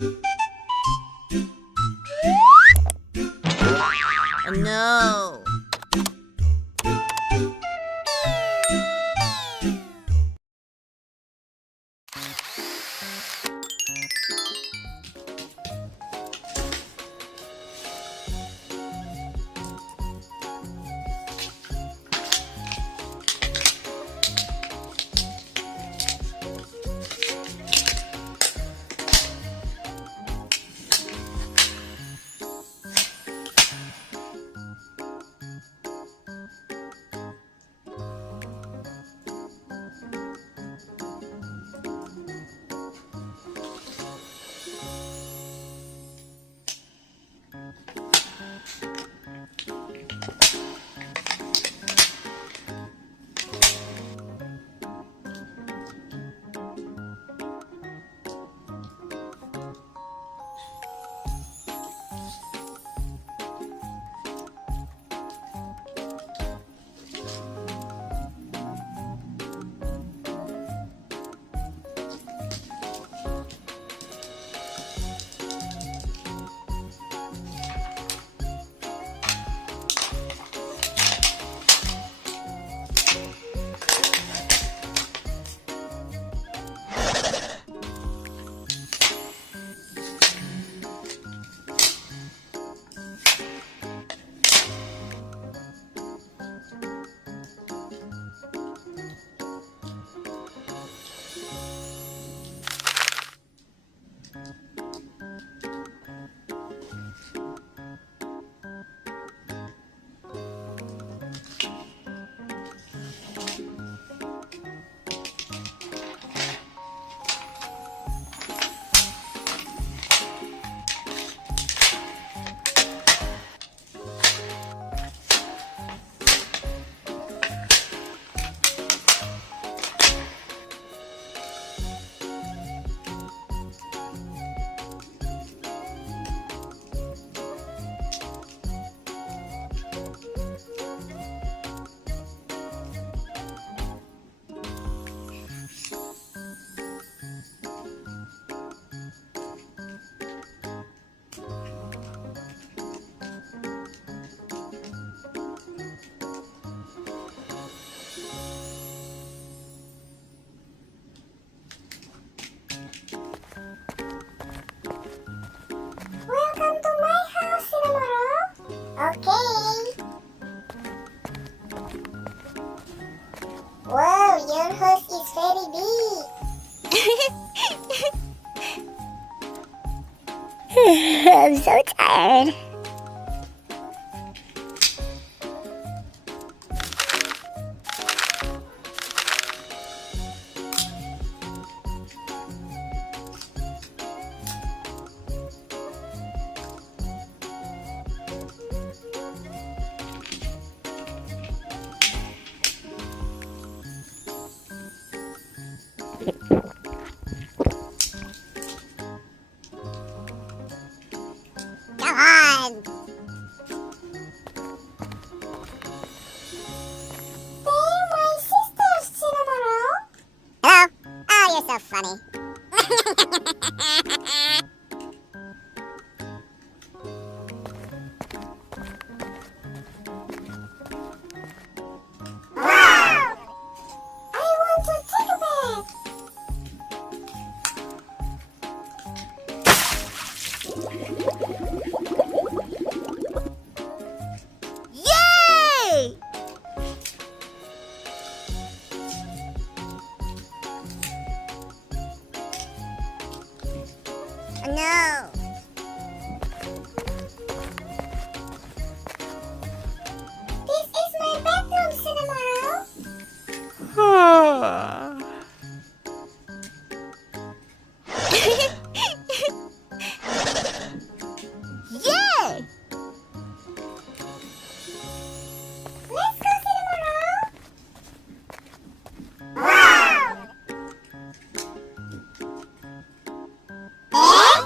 Oh, no. Welcome to my house, Cinnamoroll. Okay. Wow, your house is very big. I'm so tired. Come on! They're my sisters, Cinnamoroll. Hello? Oh, you're so funny. Wow! I want to take a bath. Yay! Oh, no. This is my bedroom, Cinnamoroll. Yay! Let's go, Cinnamoroll. Wow! Eh?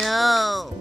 no. Hello?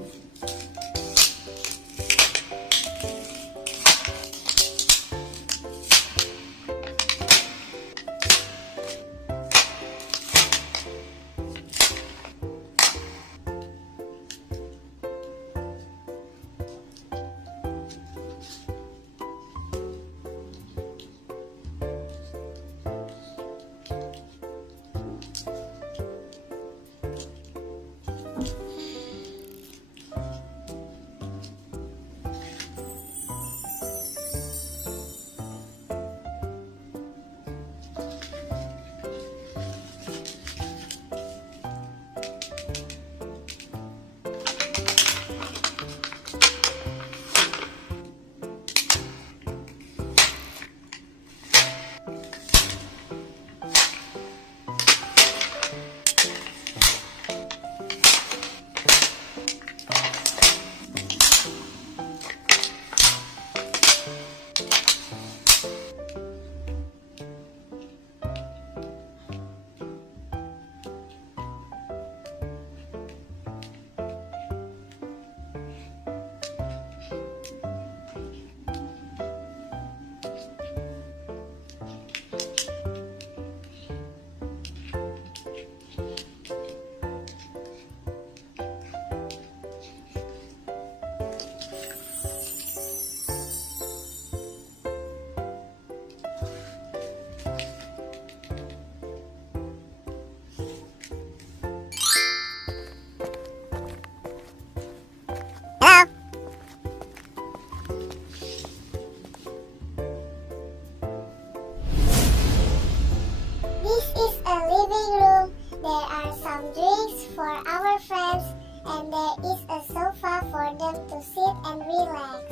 This is a living room. There are some drinks for our friends, and there is a sofa for them to sit and relax.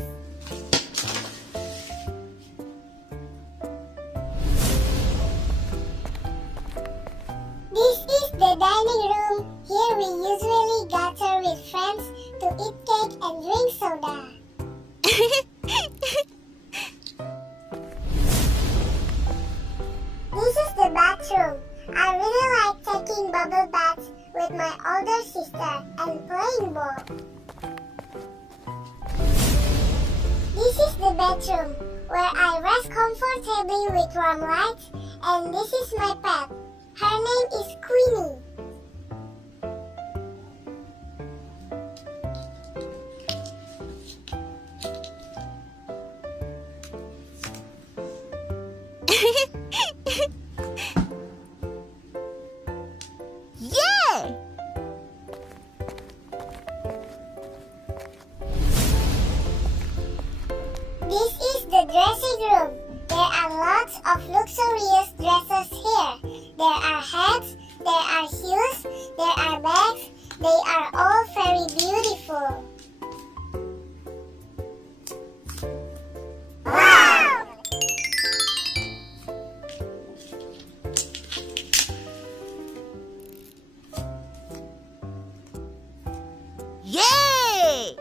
This is the dining room. Here we usually gather with friends to eat cake and drink soda. This is the bathroom. I really like taking bubble baths with my older sister and playing ball. This is the bedroom where I rest comfortably with warm lights, and this is my pet. Her name is Queenie. Yeah! This is the dressing room. There are lots of luxurious dresses here. There are hats, there are shoes, there are bags. They are all very beautiful. Wow! Yay!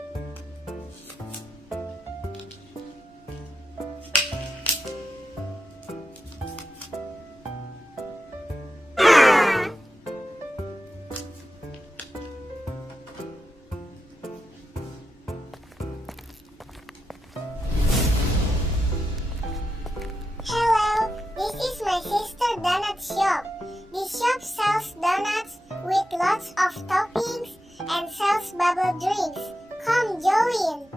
Hello, this is my sister Donut shop. This shop sells donuts with lots of toppings and sells bubble drinks. Come join.